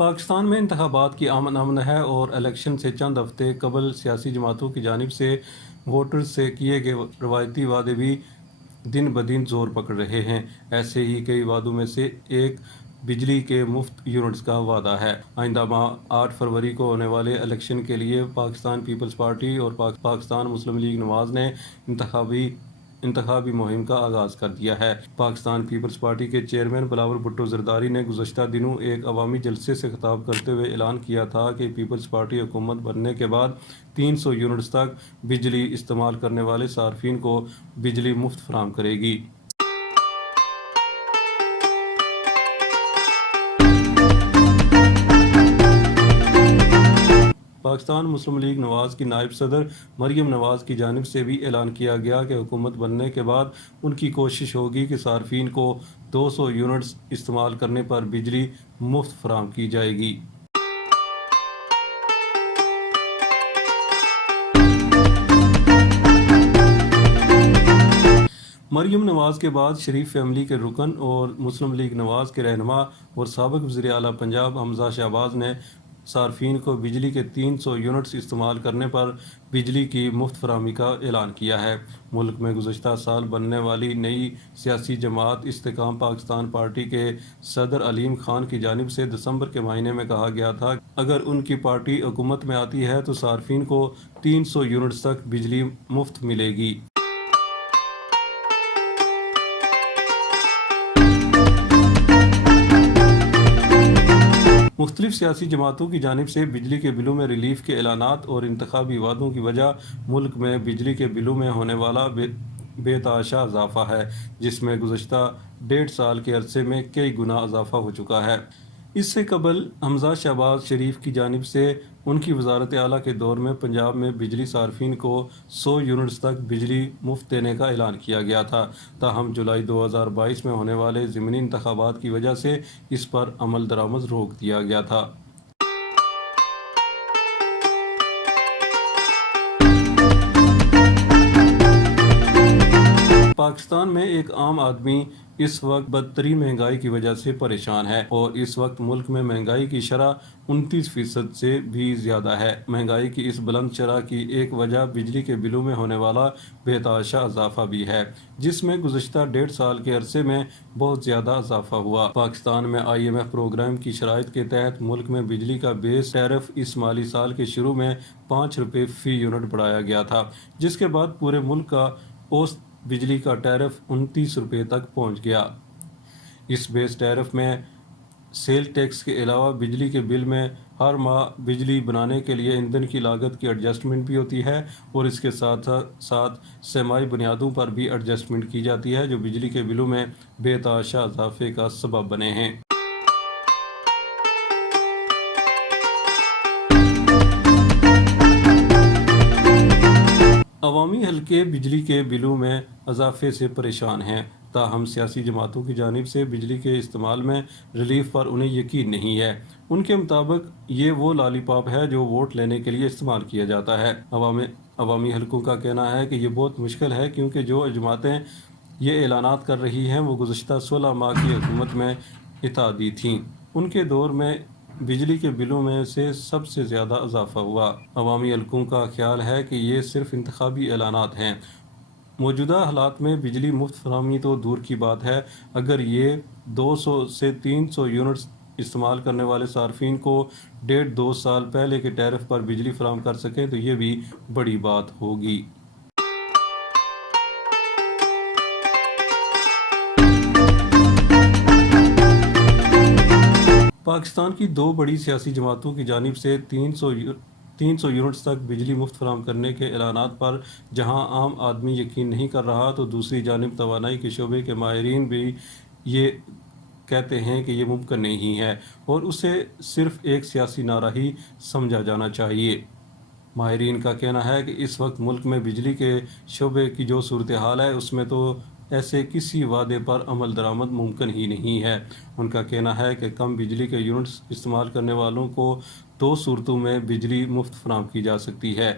پاکستان میں انتخابات کی آمد امن ہے اور الیکشن سے چند ہفتے قبل سیاسی جماعتوں کی جانب سے ووٹرز سے کیے گئے روایتی وعدے بھی دن بدن زور پکڑ رہے ہیں۔ ایسے ہی کئی وعدوں میں سے ایک بجلی کے مفت یونٹس کا وعدہ ہے۔ آئندہ ماہ 8 فروری کو ہونے والے الیکشن کے لیے پاکستان پیپلز پارٹی اور پاکستان مسلم لیگ نواز نے انتخابی مہم کا آغاز کر دیا ہے۔ پاکستان پیپلز پارٹی کے چیئرمین بلاول بھٹو زرداری نے گزشتہ دنوں ایک عوامی جلسے سے خطاب کرتے ہوئے اعلان کیا تھا کہ پیپلز پارٹی حکومت بننے کے بعد 300 یونٹس تک بجلی استعمال کرنے والے صارفین کو بجلی مفت فراہم کرے گی۔ پاکستان مسلم لیگ نواز کی نائب صدر مریم نواز کی جانب سے بھی اعلان کیا گیا کہ حکومت بننے کے بعد ان کی کوشش ہوگی کہ صارفین کو 200 یونٹس استعمال کرنے پر بجلی مفت فراہم کی جائے گی۔ مریم نواز کے بعد شریف فیملی کے رکن اور مسلم لیگ نواز کے رہنما اور سابق وزیر اعلیٰ پنجاب حمزہ شہباز نے صارفین کو بجلی کے 300 یونٹس استعمال کرنے پر بجلی کی مفت فراہمی کا اعلان کیا ہے۔ ملک میں گزشتہ سال بننے والی نئی سیاسی جماعت استحکام پاکستان پارٹی کے صدر علیم خان کی جانب سے دسمبر کے مہینے میں کہا گیا تھا کہ اگر ان کی پارٹی حکومت میں آتی ہے تو صارفین کو 300 یونٹس تک بجلی مفت ملے گی۔ مختلف سیاسی جماعتوں کی جانب سے بجلی کے بلوں میں ریلیف کے اعلانات اور انتخابی وعدوں کی وجہ ملک میں بجلی کے بلوں میں ہونے والا بے تحاشا اضافہ ہے، جس میں گزشتہ 1.5 سال کے عرصے میں کئی گنا اضافہ ہو چکا ہے۔ اس سے قبل حمزہ شہباز شریف کی جانب سے ان کی وزارت اعلیٰ کے دور میں پنجاب میں بجلی صارفین کو 100 یونٹس تک بجلی مفت دینے کا اعلان کیا گیا تھا، تاہم جولائی 2022 میں ہونے والے ضمنی انتخابات کی وجہ سے اس پر عمل درآمد روک دیا گیا تھا۔ پاکستان میں ایک عام آدمی اس وقت بدترین مہنگائی کی وجہ سے پریشان ہے اور اس وقت ملک میں مہنگائی کی شرح 29% سے بھی زیادہ ہے۔ مہنگائی کی اس بلند شرح کی ایک وجہ بجلی کے بلوں میں ہونے والا بے تحاشا اضافہ بھی ہے، جس میں گزشتہ 1.5 سال کے عرصے میں بہت زیادہ اضافہ ہوا۔ پاکستان میں IMF پروگرام کی شرائط کے تحت ملک میں بجلی کا بیس ٹیرف اس مالی سال کے شروع میں 5 روپے فی یونٹ بڑھایا گیا تھا، جس کے بعد پورے ملک کا اوسط بجلی کا ٹیرف 29 روپے تک پہنچ گیا۔ اس بیس ٹیرف میں سیل ٹیکس کے علاوہ بجلی کے بل میں ہر ماہ بجلی بنانے کے لیے ایندھن کی لاگت کی ایڈجسٹمنٹ بھی ہوتی ہے اور اس کے ساتھ ساتھ سرمائی بنیادوں پر بھی ایڈجسٹمنٹ کی جاتی ہے، جو بجلی کے بلوں میں بے تحاشا اضافے کا سبب بنے ہیں۔ عوامی حلقے بجلی کے بلوں میں اضافے سے پریشان ہیں، تاہم سیاسی جماعتوں کی جانب سے بجلی کے استعمال میں ریلیف پر انہیں یقین نہیں ہے۔ ان کے مطابق یہ وہ لالی پاپ ہے جو ووٹ لینے کے لیے استعمال کیا جاتا ہے۔ عوامی حلقوں کا کہنا ہے کہ یہ بہت مشکل ہے کیونکہ جو جماعتیں یہ اعلانات کر رہی ہیں وہ گزشتہ 16 ماہ کی حکومت میں اتحادی تھیں۔ ان کے دور میں بجلی کے بلوں میں سے سب سے زیادہ اضافہ ہوا۔ عوامی حلقوں کا خیال ہے کہ یہ صرف انتخابی اعلانات ہیں۔ موجودہ حالات میں بجلی مفت فراہمی تو دور کی بات ہے، اگر یہ 200 سے 300 یونٹس استعمال کرنے والے صارفین کو 1.5-2 سال پہلے کے ٹیرف پر بجلی فراہم کر سکیں تو یہ بھی بڑی بات ہوگی۔ پاکستان کی 2 بڑی سیاسی جماعتوں کی جانب سے 300 یونٹس تک بجلی مفت فراہم کرنے کے اعلانات پر جہاں عام آدمی یقین نہیں کر رہا تو دوسری جانب توانائی کے شعبے کے ماہرین بھی یہ کہتے ہیں کہ یہ ممکن نہیں ہے اور اسے صرف ایک سیاسی نعرہ ہی سمجھا جانا چاہیے۔ ماہرین کا کہنا ہے کہ اس وقت ملک میں بجلی کے شعبے کی جو صورتحال ہے اس میں تو ایسے کسی وعدے پر عمل درآمد ممکن ہی نہیں ہے۔ ان کا کہنا ہے کہ کم بجلی کے یونٹس استعمال کرنے والوں کو 2 صورتوں میں بجلی مفت فراہم کی جا سکتی ہے۔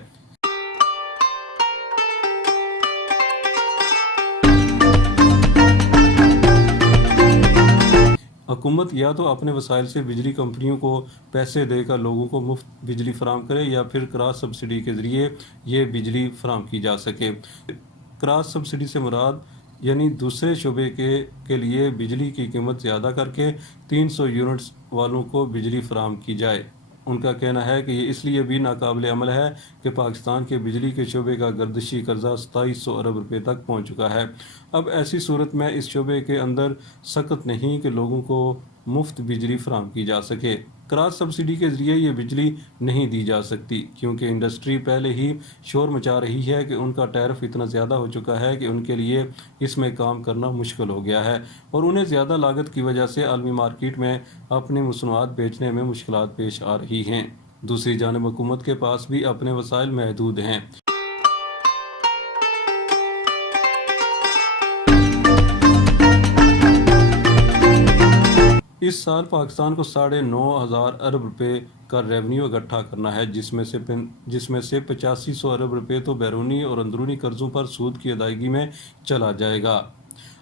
حکومت یا تو اپنے وسائل سے بجلی کمپنیوں کو پیسے دے کر لوگوں کو مفت بجلی فراہم کرے یا پھر کراس سبسڈی کے ذریعے یہ بجلی فراہم کی جا سکے۔ کراس سبسڈی سے مراد یعنی دوسرے شعبے کے لیے بجلی کی قیمت زیادہ کر کے 300 یونٹس والوں کو بجلی فراہم کی جائے۔ ان کا کہنا ہے کہ یہ اس لیے بھی ناقابل عمل ہے کہ پاکستان کے بجلی کے شعبے کا گردشی قرضہ 2700 ارب روپے تک پہنچ چکا ہے۔ اب ایسی صورت میں اس شعبے کے اندر سخت نہیں کہ لوگوں کو مفت بجلی فراہم کی جا سکے۔ کراس سبسڈی کے ذریعے یہ بجلی نہیں دی جا سکتی کیونکہ انڈسٹری پہلے ہی شور مچا رہی ہے کہ ان کا ٹیرف اتنا زیادہ ہو چکا ہے کہ ان کے لیے اس میں کام کرنا مشکل ہو گیا ہے اور انہیں زیادہ لاگت کی وجہ سے عالمی مارکیٹ میں اپنی مصنوعات بیچنے میں مشکلات پیش آ رہی ہیں۔ دوسری جانب حکومت کے پاس بھی اپنے وسائل محدود ہیں۔ اس سال پاکستان کو 9,500 ارب روپے کا ریونیو اکٹھا کرنا ہے جس میں سے 8500 ارب روپے تو بیرونی اور اندرونی قرضوں پر سود کی ادائیگی میں چلا جائے گا۔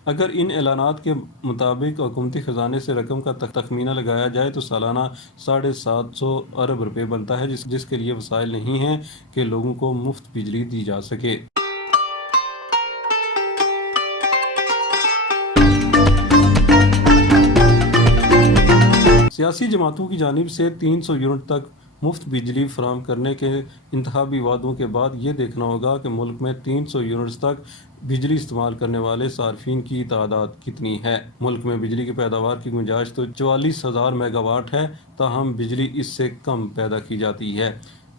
اگر ان اعلانات کے مطابق حکومتی خزانے سے رقم کا تخمینہ لگایا جائے تو سالانہ 750 ارب روپے بنتا ہے جس کے لیے وسائل نہیں ہیں کہ لوگوں کو مفت بجلی دی جا سکے۔ سیاسی جماعتوں کی جانب سے 300 یونٹ تک مفت بجلی فراہم کرنے کے انتخابی وعدوں کے بعد یہ دیکھنا ہوگا کہ ملک میں 300 یونٹس تک بجلی استعمال کرنے والے صارفین کی تعداد کتنی ہے۔ ملک میں بجلی کی پیداوار کی گنجائش تو 44,000 میگا واٹ ہے، تاہم بجلی اس سے کم پیدا کی جاتی ہے۔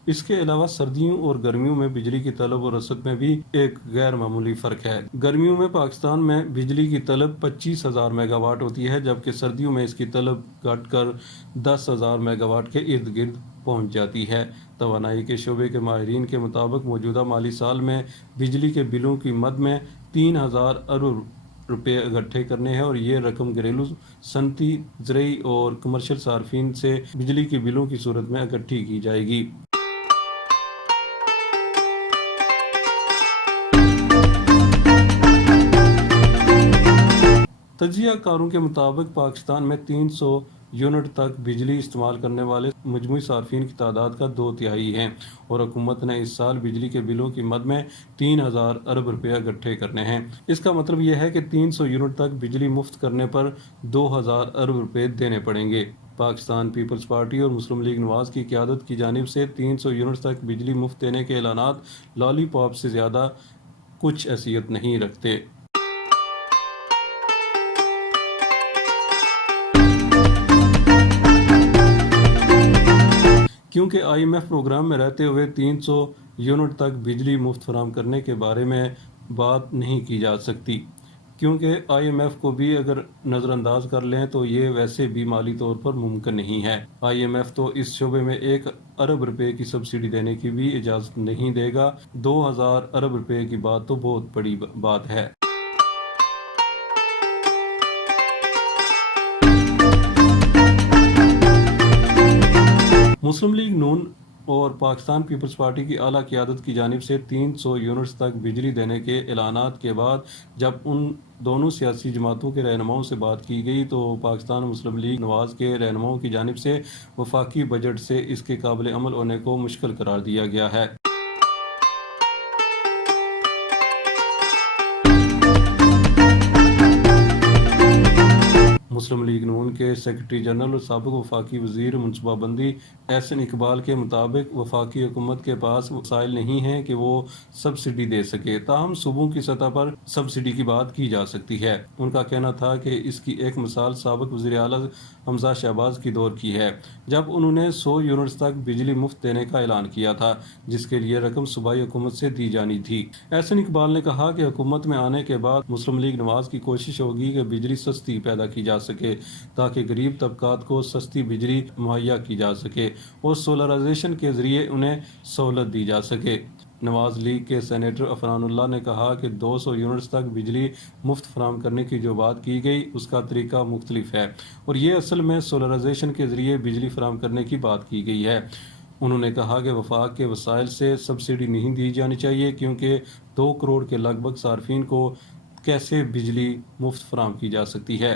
اس کے علاوہ سردیوں اور گرمیوں میں بجلی کی طلب اور رسد میں بھی ایک غیر معمولی فرق ہے۔ گرمیوں میں پاکستان میں بجلی کی طلب 25,000 میگا واٹ ہوتی ہے جبکہ سردیوں میں اس کی طلب گھٹ کر 10,000 میگا واٹ کے ارد گرد پہنچ جاتی ہے۔ توانائی کے شعبے کے ماہرین کے مطابق موجودہ مالی سال میں بجلی کے بلوں کی مد میں 3,000 ارب روپے اکٹھے کرنے ہیں اور یہ رقم گھریلو، صنعتی، زرعی اور کمرشل صارفین سے بجلی کے بلوں کی صورت میں اکٹھی کی جائے گی۔ تجزیہ کاروں کے مطابق پاکستان میں 300 یونٹ تک بجلی استعمال کرنے والے مجموعی صارفین کی تعداد کا 2/3 ہیں اور حکومت نے اس سال بجلی کے بلوں کی مد میں 3,000 ارب روپے اکٹھے کرنے ہیں۔ اس کا مطلب یہ ہے کہ 300 یونٹ تک بجلی مفت کرنے پر 2,000 ارب روپے دینے پڑیں گے۔ پاکستان پیپلز پارٹی اور مسلم لیگ نواز کی قیادت کی جانب سے 300 یونٹ تک بجلی مفت دینے کے اعلانات لالی پاپ سے زیادہ کچھ حیثیت نہیں رکھتے۔ کیونکہ آئی ایم ایف پروگرام میں رہتے ہوئے 300 یونٹ تک بجلی مفت فراہم کرنے کے بارے میں بات نہیں کی جا سکتی، کیونکہ آئی ایم ایف کو بھی اگر نظر انداز کر لیں تو یہ ویسے بھی مالی طور پر ممکن نہیں ہے۔ آئی ایم ایف تو اس شعبے میں 1 ارب روپے کی سبسڈی دینے کی بھی اجازت نہیں دے گا۔ 2,000 ارب روپے کی بات تو بہت بڑی بات ہے۔ مسلم لیگ نون اور پاکستان پیپلز پارٹی کی اعلیٰ قیادت کی جانب سے 300 یونٹس تک بجلی دینے کے اعلانات کے بعد جب ان دونوں سیاسی جماعتوں کے رہنماؤں سے بات کی گئی تو پاکستان مسلم لیگ نواز کے رہنماؤں کی جانب سے وفاقی بجٹ سے اس کے قابل عمل ہونے کو مشکل قرار دیا گیا ہے۔ مسلم لیگ نون کے سیکرٹری جنرل اور سابق وفاقی وزیر منصوبہ بندی احسن اقبال کے مطابق وفاقی حکومت کے پاس وسائل نہیں ہیں کہ وہ سبسڈی دے سکے، تاہم صوبوں کی سطح پر سبسڈی کی بات کی جا سکتی ہے۔ ان کا کہنا تھا کہ اس کی ایک مثال سابق وزیر اعلیٰ حمزہ شہباز کی دور کی ہے جب انہوں نے 100 یونٹس تک بجلی مفت دینے کا اعلان کیا تھا جس کے لیے رقم صوبائی حکومت سے دی جانی تھی۔ احسن اقبال نے کہا کہ حکومت میں آنے کے بعد مسلم لیگ نواز کی کوشش ہوگی کہ بجلی سستی پیدا کی جا سکے تاکہ غریب طبقات کو سستی بجلی مہیا کی جا سکے اور سولرائزیشن کے ذریعے انہیں سہولت دی جا سکے۔ نواز لیگ کے سینیٹر عفران اللہ نے کہا کہ 200 یونٹس تک بجلی مفت فراہم کرنے کی جو بات کی گئی اس کا طریقہ مختلف ہے اور یہ اصل میں سولرائزیشن کے ذریعے بجلی فراہم کرنے کی بات کی گئی ہے۔ انہوں نے کہا کہ وفاق کے وسائل سے سبسڈی نہیں دی جانی چاہیے کیونکہ 2 کروڑ کے لگ بھگ صارفین کو کیسے بجلی مفت فراہم کی جا سکتی ہے۔